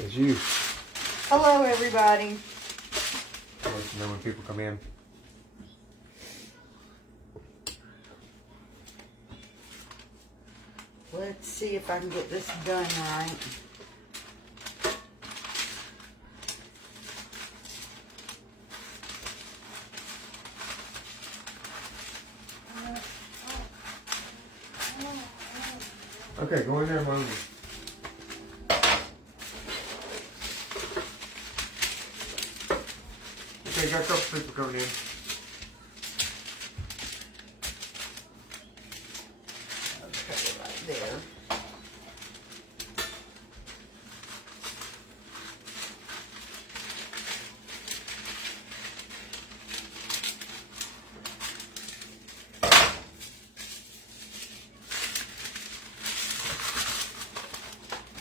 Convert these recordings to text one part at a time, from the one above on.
It's you. Hello, everybody. I'll let you know when people come in. Let's see if I can get this done right. Okay, go in there, Mom. Okay, got a couple people coming in. Okay, right there.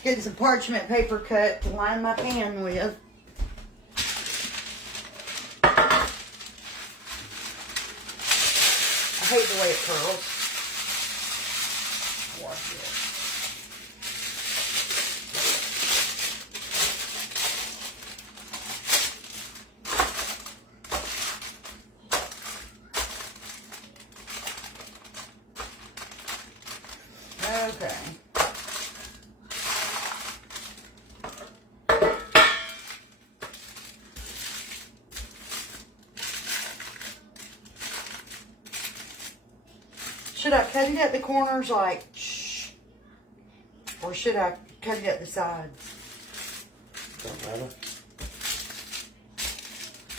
Getting some parchment paper cut to line my pan with. I hate the way it curls. Watch it. Okay. Should I cut it at the corners like shh? Or should I cut it at the sides? Don't matter.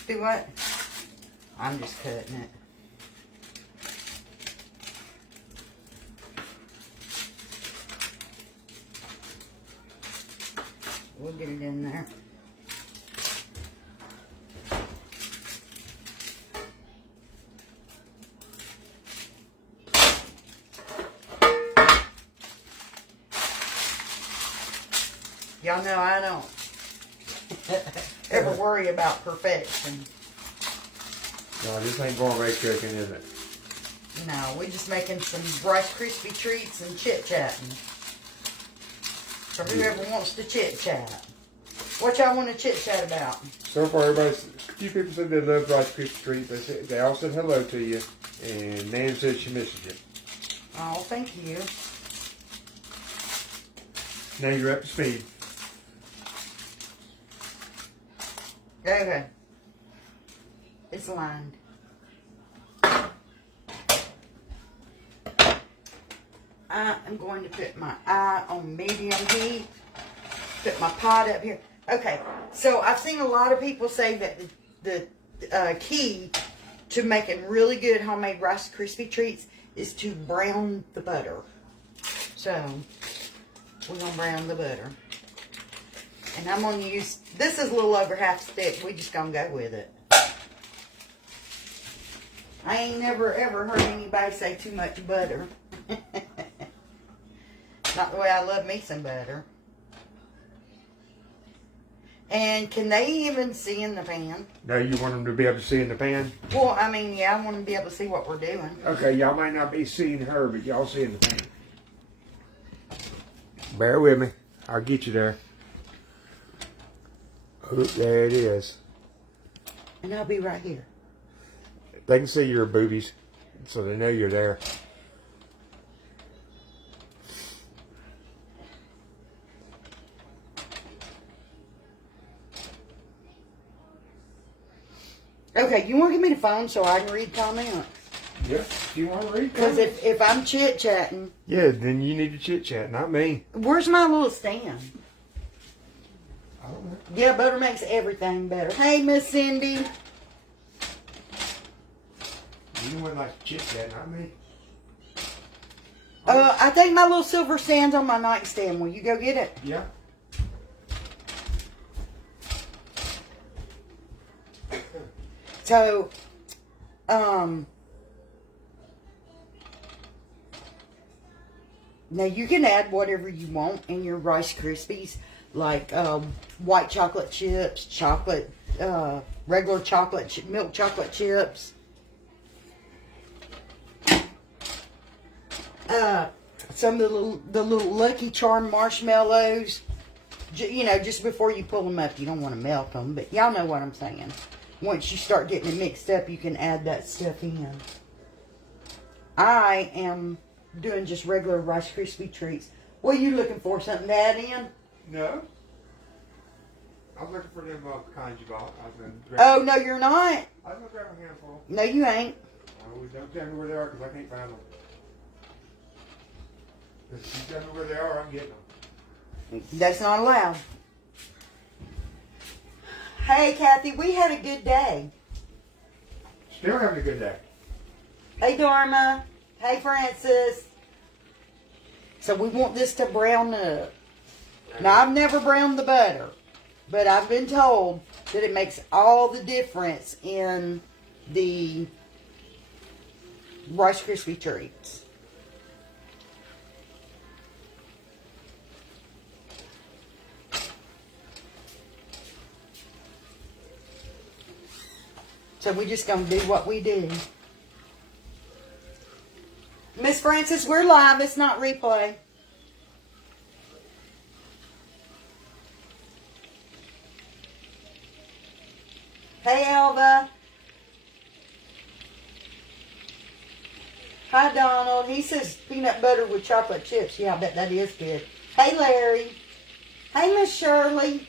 Do what? I'm just cutting it. We'll get it in there. Y'all know I don't ever worry about perfection. No, this ain't going right cooking, is it? No, we're just making some Rice Krispy treats and chit-chatting. For whoever wants to chit-chat. What y'all want to chit-chat about? So far, a few people said they love Rice Krispie treats. They all said hello to you. And Nan said she misses you. Oh, thank you. Now you're up to speed. Okay. It's lined. I am going to put my eye on medium heat. Put my pot up here. Okay, so I've seen a lot of people say that the key to making really good homemade Rice Krispie treats is to brown the butter. So, we're going to brown the butter. And I'm going to use, this is a little over half stick. We're just going to go with it. I ain't never ever heard anybody say too much butter. Not the way I love me some butter. And can they even see in the pan? Now you want them to be able to see in the pan? Well, I mean, yeah, I want them to be able to see what we're doing. Okay, y'all might not be seeing her, but y'all see in the pan. Bear with me. I'll get you there. Oh, there it is. And I'll be right here. They can see your boobies, so they know you're there. Okay, you want to give me the phone so I can read comments? Yeah, if you want to read Because if I'm chit-chatting... Yeah, then you need to chit-chat, not me. Where's my little stand? I don't know. Yeah, butter makes everything better. Hey, Miss Cindy. You want like to chit-chat, not me. I think my little silver stand's on my nightstand. Will you go get it? Yeah. So, now you can add whatever you want in your Rice Krispies, like white chocolate chips, chocolate, regular chocolate, milk chocolate chips. Some of the little Lucky Charm marshmallows. You know, just before you pull them up, you don't want to melt them. But y'all know what I'm saying. Once you start getting it mixed up, you can add that stuff in. I am doing just regular Rice Krispie treats. What are you looking for? Something to add in? No. I was looking for them kinds you bought. Oh, no, you're not? I was going to grab a handful. No, you ain't. Oh, don't tell me where they are because I can't find them. If you tell me where they are, I'm getting them. That's not allowed. Hey, Kathy, we had a good day. Still having a good day. Hey, Dharma. Hey, Francis. So we want this to brown up. Now, I've never browned the butter, but I've been told that it makes all the difference in the Rice Krispie treats. So we're just going to do what we do. Miss Francis, we're live. It's not replay. Hey, Alva. Hi, Donald. He says peanut butter with chocolate chips. Yeah, I bet that is good. Hey, Larry. Hey, Miss Shirley.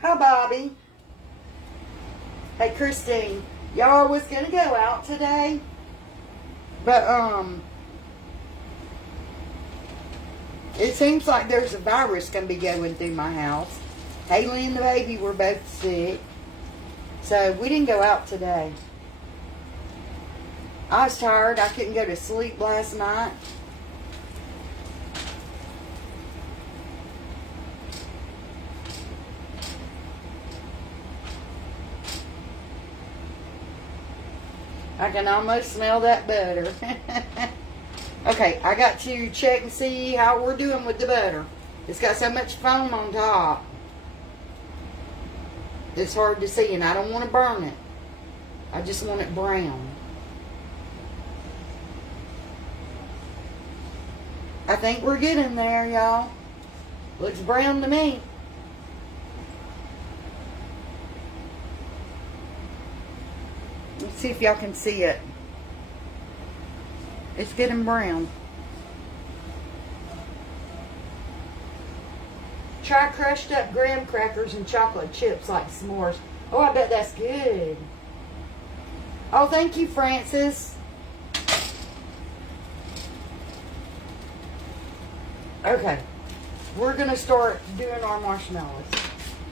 Hi, Bobby. Hey, Christine. Y'all was going to go out today. But, it seems like there's a virus going to be going through my house. Haley and the baby were both sick. So, we didn't go out today. I was tired. I couldn't go to sleep last night. I can almost smell that butter. Okay, I got to check and see how we're doing with the butter. It's got so much foam on top. It's hard to see, and I don't want to burn it. I just want it brown. I think we're getting there, y'all. Looks brown to me. Let's see if y'all can see it. It's getting brown. Try crushed up graham crackers and chocolate chips like s'mores. Oh, I bet that's good. Oh, thank you, Francis. Okay. We're going to start doing our marshmallows.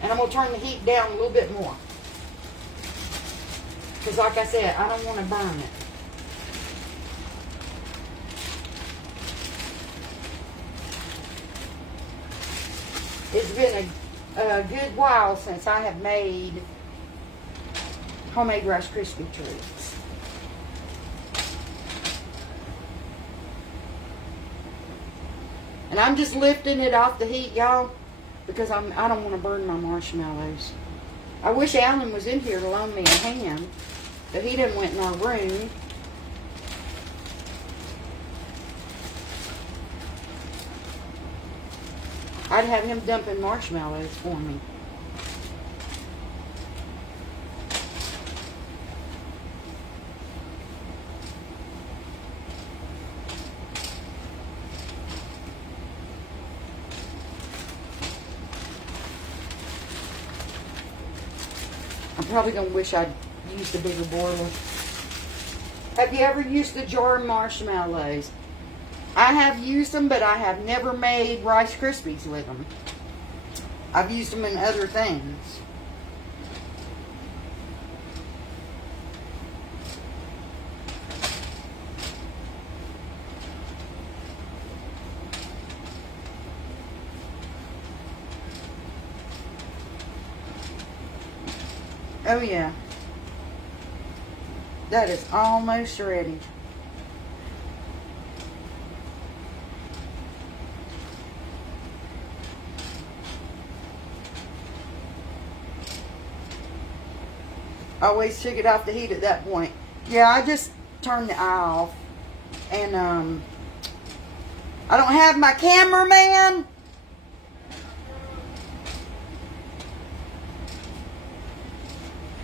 And I'm going to turn the heat down a little bit more. Because like I said, I don't want to burn it. It's been a good while since I have made homemade Rice Krispie treats. And I'm just lifting it off the heat, y'all, because I don't want to burn my marshmallows. I wish Alan was in here to loan me a hand, but he done went in our room. I'd have him dumping marshmallows for me. I'm probably going to wish I'd used a bigger boiler. Have you ever used a jar of marshmallows? I have used them, but I have never made Rice Krispies with them. I've used them in other things. Oh, yeah. That is almost ready. I always took it off the heat at that point. Yeah, I just turned the eye off. And I don't have my cameraman.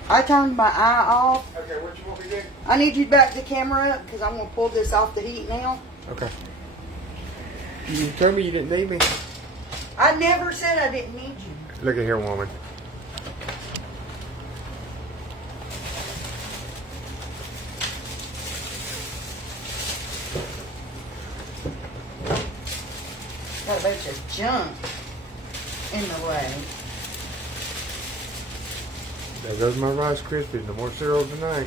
I turned my eye off. Okay, what you want me to do? I need you to back the camera up because I'm going to pull this off the heat now. Okay. You told me you didn't need me. I never said I didn't need you. Look at here, woman. Got a bunch of junk in the way. There goes my Rice Krispies. No more cereal tonight.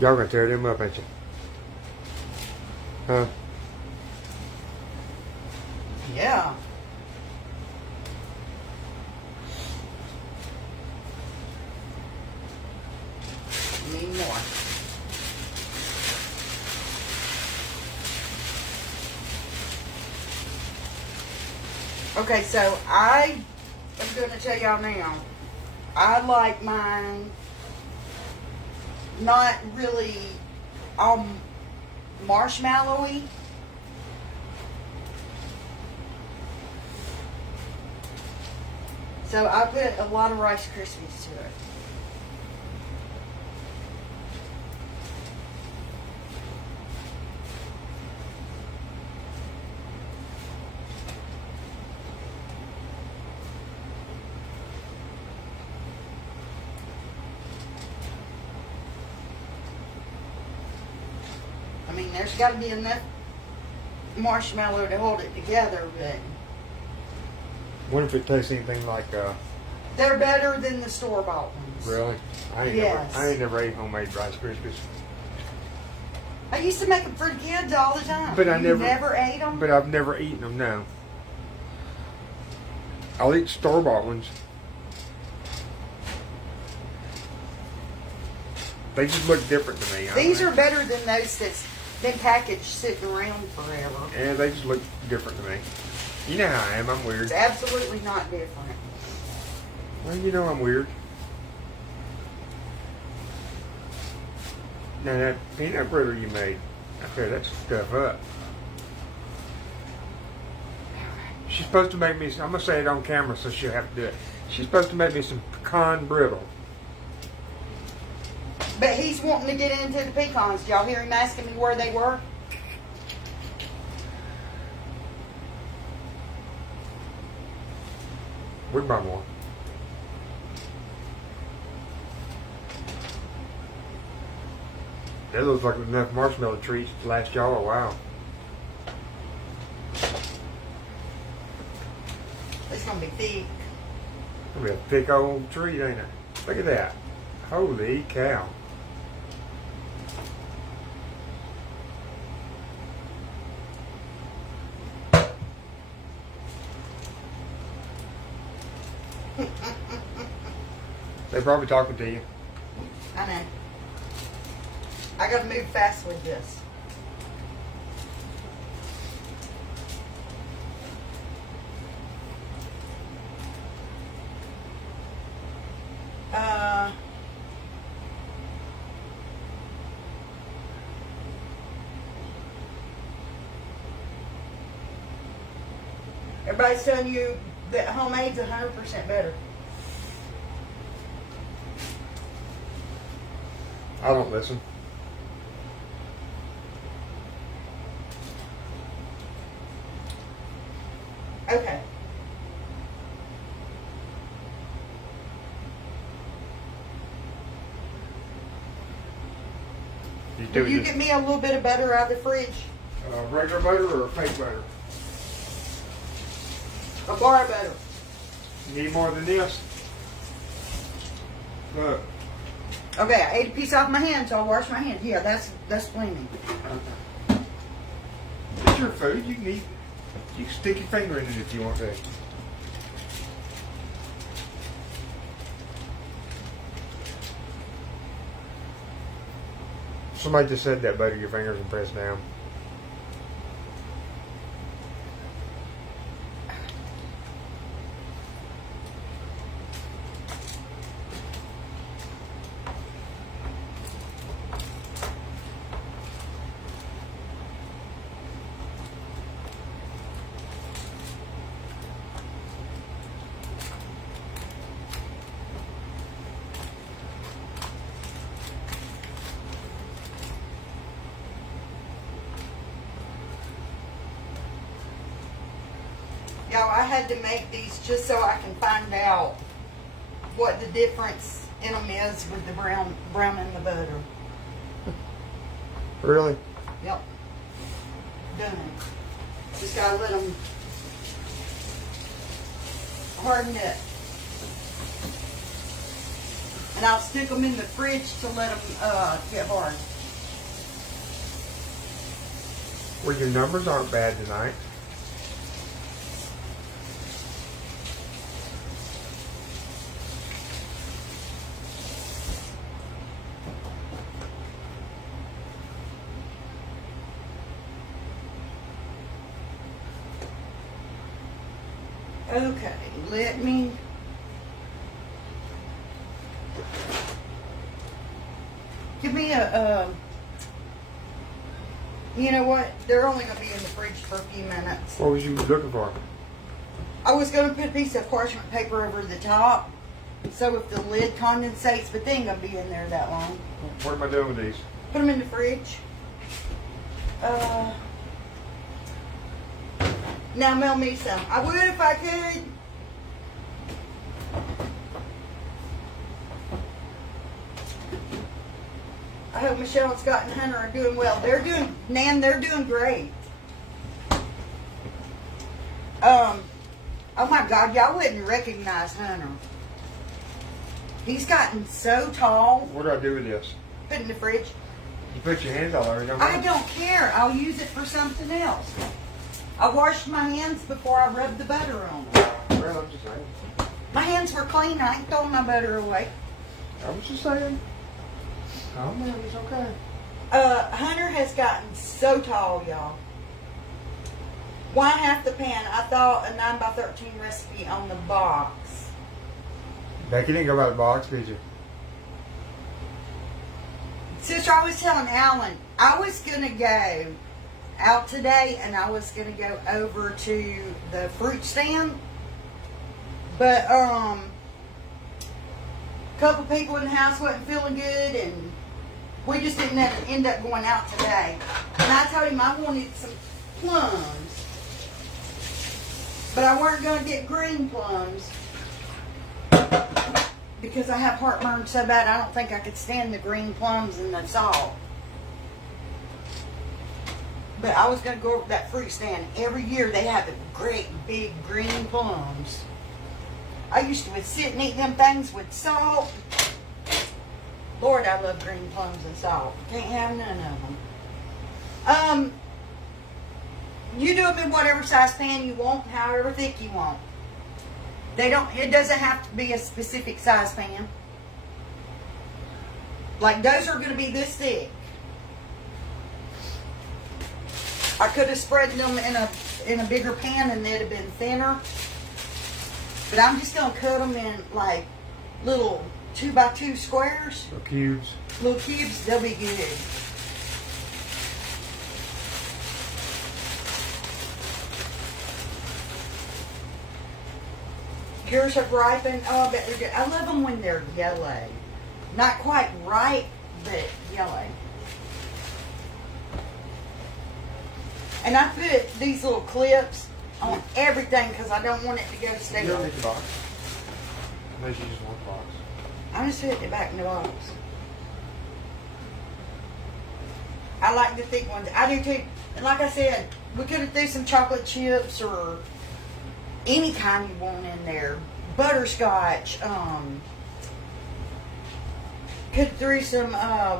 Y'all gonna tear them up, ain't you? Huh? Yeah. Need more. Okay, so I am going to tell y'all now. I like mine not really marshmallowy. So I put a lot of Rice Krispies to it. I mean, there's got to be enough marshmallow to hold it together, but What if it tastes anything like they're better than the store-bought ones. really? Yes. I ain't never ate homemade Rice Krispies. I used to make them for kids all the time. But I You never ate them? But I've never eaten them. No. I'll eat store-bought ones. They just look different to me. These are better than those that's been packaged sitting around forever. Yeah, they just look different to me. You know how I am. I'm weird. It's absolutely not different. Well, you know I'm weird. Now that peanut butter you made, I tear that stuff up. She's supposed to make me. I'm gonna say it on camera, so she'll have to do it. She's supposed to make me some pecan brittle. But he's wanting to get into the pecans. Y'all hear him asking me where they were? We'd buy more. That looks like enough marshmallow treats to last y'all a while. It's going to be thick. It's gonna be a thick old treat, ain't it? Look at that. Holy cow. They're probably talking to you. I know. I got to move fast with this. Everybody's telling you that homemade's 100% better. I don't listen. Okay. Will you get me a little bit of butter out of the fridge? Regular butter or fake butter? A bar of butter. You need more than this? Look. Okay, I ate a piece off my hand, so I'll wash my hands. Yeah, that's plenty. It's your food. You can eat. You can stick your finger in it if you want to. Somebody just said that, butter your fingers and press down. Y'all, I had to make these just so I can find out what the difference in them is with the brown and the butter. Really? Yep. Done. Just gotta let them harden up. And I'll stick them in the fridge to let them get hard. Well, your numbers aren't bad tonight. Okay, let me. Give me you know what? They're only going to be in the fridge for a few minutes. What was you looking for? I was going to put a piece of parchment paper over the top, so if the lid condensates, but they ain't going to be in there that long. What am I doing with these? Put them in the fridge. Now mail me some. I would if I could. I hope Michelle and Scott and Hunter are doing well. They're doing great. Oh my God, y'all wouldn't recognize Hunter. He's gotten so tall. What do I do with this? Put it in the fridge. You put your hands all over it. I don't care. I'll use it for something else. I washed my hands before I rubbed the butter on them. Well, I'm just saying. My hands were clean. I ain't throwing my butter away. I was just saying. Oh man, it's okay. Hunter has gotten so tall, y'all. Why half the pan? I thought a 9x13 recipe on the box. Becky didn't go by the box, did you? Sister, I was telling Alan, I was going to go out today and I was going to go over to the fruit stand. But, a couple people in the house wasn't feeling good and we just didn't end up going out today. And I told him I wanted some plums. But I weren't going to get green plums because I have heartburn so bad I don't think I could stand the green plums and the salt. But I was going to go over to that fruit stand. Every year they have the great big green plums. I used to sit and eat them things with salt. Lord, I love green plums and salt. Can't have none of them. You do them in whatever size pan you want, however thick you want. It doesn't have to be a specific size pan. Like those are going to be this thick. I could have spread them in a bigger pan and they'd have been thinner. But I'm just going to cut them in like little 2x2 squares. Little cubes. Little cubes, they'll be good. Yours have ripened. Oh, I bet they're good. I love them when they're yellow. Not quite ripe, but yellow. And I put these little clips on everything because I don't want it to go stale. You don't need the box. Unless you just want the box. I just put it back in the box. I like the thick ones. I do too. And like I said, we could have threw some chocolate chips or any kind you want in there. Butterscotch, Could threw some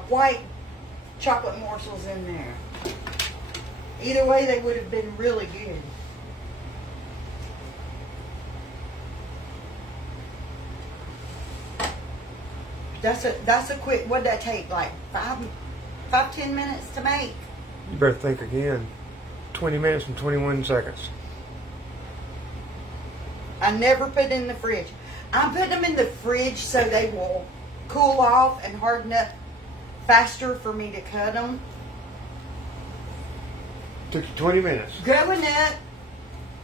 white chocolate morsels in there. Either way, they would have been really good. That's a quick. What'd that take? Like 10 minutes to make. You better think again. 20 minutes and 21 seconds. I never put in the fridge. I'm putting them in the fridge so they will cool off and harden up faster for me to cut them. Took you 20 minutes. Growing up,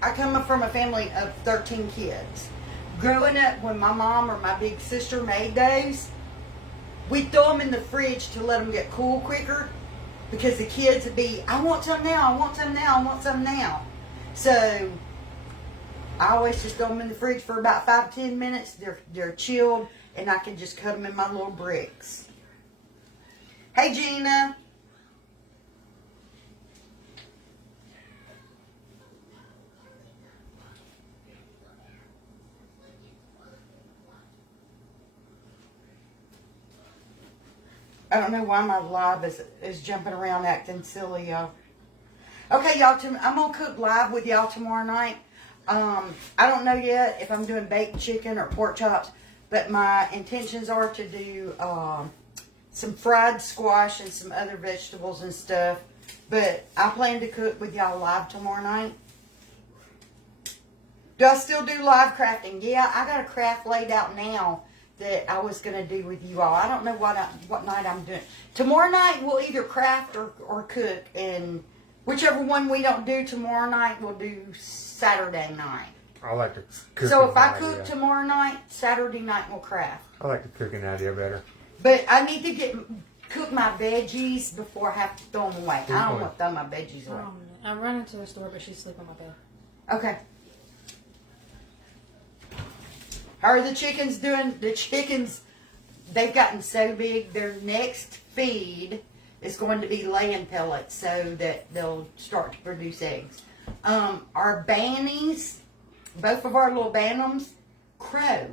I come from a family of 13 kids. Growing up, when my mom or my big sister made those, we'd throw them in the fridge to let them get cool quicker because the kids would be, I want some now, I want some now, I want some now. So I always just throw them in the fridge for about 5-10 minutes. They're chilled, and I can just cut them in my little bricks. Hey, Gina. I don't know why my live is jumping around acting silly, y'all. Okay, y'all, I'm going to cook live with y'all tomorrow night. I don't know yet if I'm doing baked chicken or pork chops, but my intentions are to do some fried squash and some other vegetables and stuff. But I plan to cook with y'all live tomorrow night. Do I still do live crafting? Yeah, I got a craft laid out now that I was going to do with you all. I don't know what night I'm doing. Tomorrow night we'll either craft or cook, and whichever one we don't do tomorrow night, we'll do Saturday night. I like the cooking. So if I cook tomorrow night, Saturday night we'll craft. I like the cooking idea better. But I need to cook my veggies before I have to throw them away. I don't want to throw my veggies away. I'm running to the store, but she's sleeping on my bed. Okay. How are the chickens doing? The chickens, they've gotten so big, their next feed is going to be laying pellets so that they'll start to produce eggs. Our bannies, both of our little bantams, crow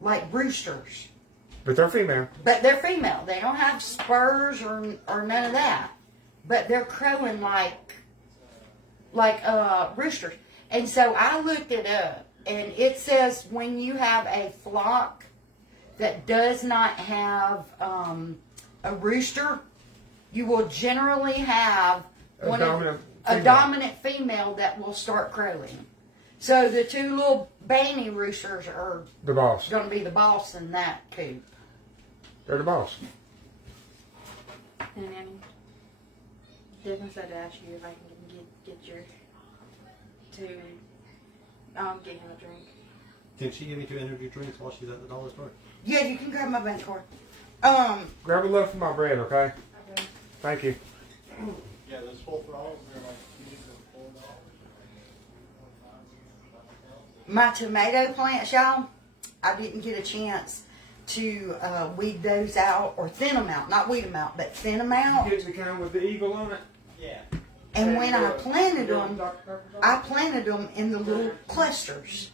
like roosters. But they're female. But they're female. They don't have spurs or none of that. But they're crowing like roosters. And so I looked it up. And it says when you have a flock that does not have a rooster, you will generally have a dominant female that will start crowing. So the two little banny roosters are the boss. Going to be the boss in that coop. They're the boss. And Annie, Devin said to ask you if I can get your get him a drink. Can she give me 2 energy drinks while she's at the dollar store? Yeah, you can grab my bank card. Grab a loaf of my bread, okay? Okay. Thank you. Yeah, those full throttles, they're like My tomato plants, y'all, I didn't get a chance to weed those out or thin them out. Not weed them out, but thin them out. Get the kind with the eagle on it? Yeah. And when I planted them in the little clusters.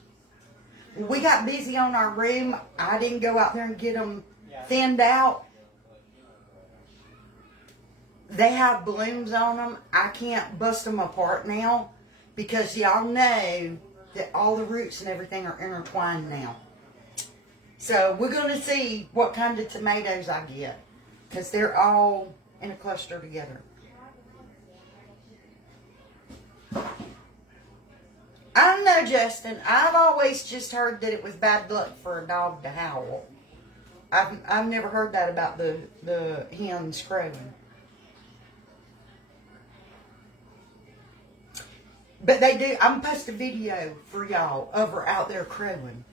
We got busy on our room. I didn't go out there and get them thinned out. They have blooms on them. I can't bust them apart now because y'all know that all the roots and everything are intertwined now. So we're going to see what kind of tomatoes I get because they're all in a cluster together. I don't know, Justin. I've always just heard that it was bad luck for a dog to howl. I've never heard that about the hens crowing. But they do. I'm gonna post a video for y'all of her out there crowing.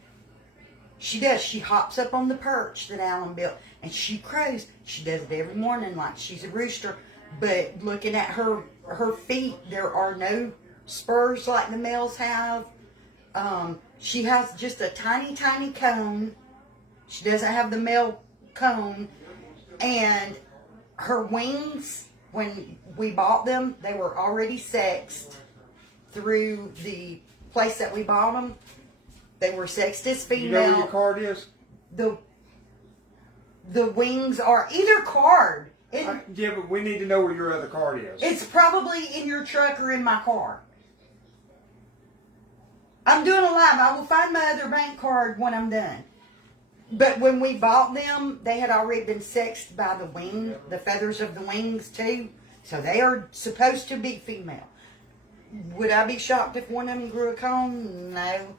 She does. She hops up on the perch that Alan built and she crows. She does it every morning like she's a rooster. But looking at her feet, there are no spurs like the males have. She has just a tiny, tiny cone. She doesn't have the male cone. And her wings, when we bought them, they were already sexed through the place that we bought them. They were sexed as female. You know where your card is? The the wings are. Either card. Yeah, but we need to know where your other card is. It's probably in your truck or in my car. I'm doing a live. I will find my other bank card when I'm done. But when we bought them, they had already been sexed by the wing, the feathers of the wings too. So they are supposed to be female. Would I be shocked if one of them grew a comb? No.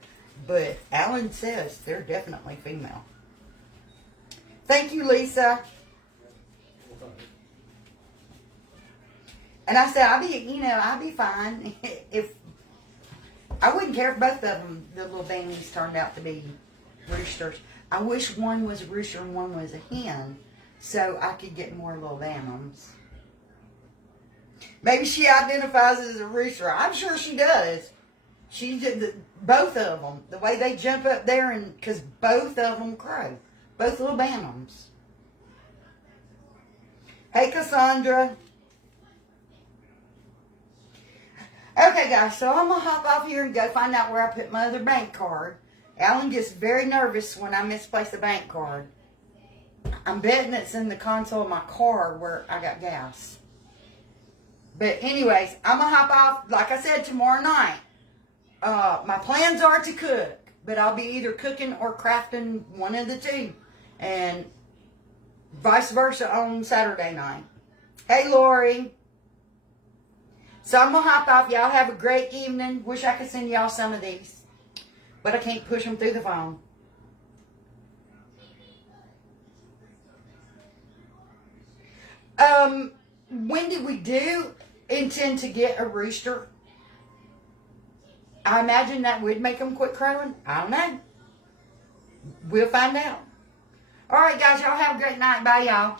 But Alan says they're definitely female. Thank you, Lisa. And I said, I'd be fine if I wouldn't care if both of them, the little babies, turned out to be roosters. I wish one was a rooster and one was a hen, so I could get more little animals. Maybe she identifies as a rooster. I'm sure she does. She did both of them. The way they jump up there, and because both of them crow, both little bantams. Hey, Cassandra. Okay, guys, so I'm going to hop off here and go find out where I put my other bank card. Alan gets very nervous when I misplace a bank card. I'm betting it's in the console of my car where I got gas. But anyways, I'm going to hop off, like I said, tomorrow night. My plans are to cook, but I'll be either cooking or crafting, one of the two. And vice versa on Saturday night. Hey, Lori. So I'm going to hop off. Y'all have a great evening. Wish I could send y'all some of these. But I can't push them through the phone. When did we intend to get a rooster? I imagine that would make them quit crowing. I don't know. We'll find out. All right, guys. Y'all have a great night. Bye, y'all.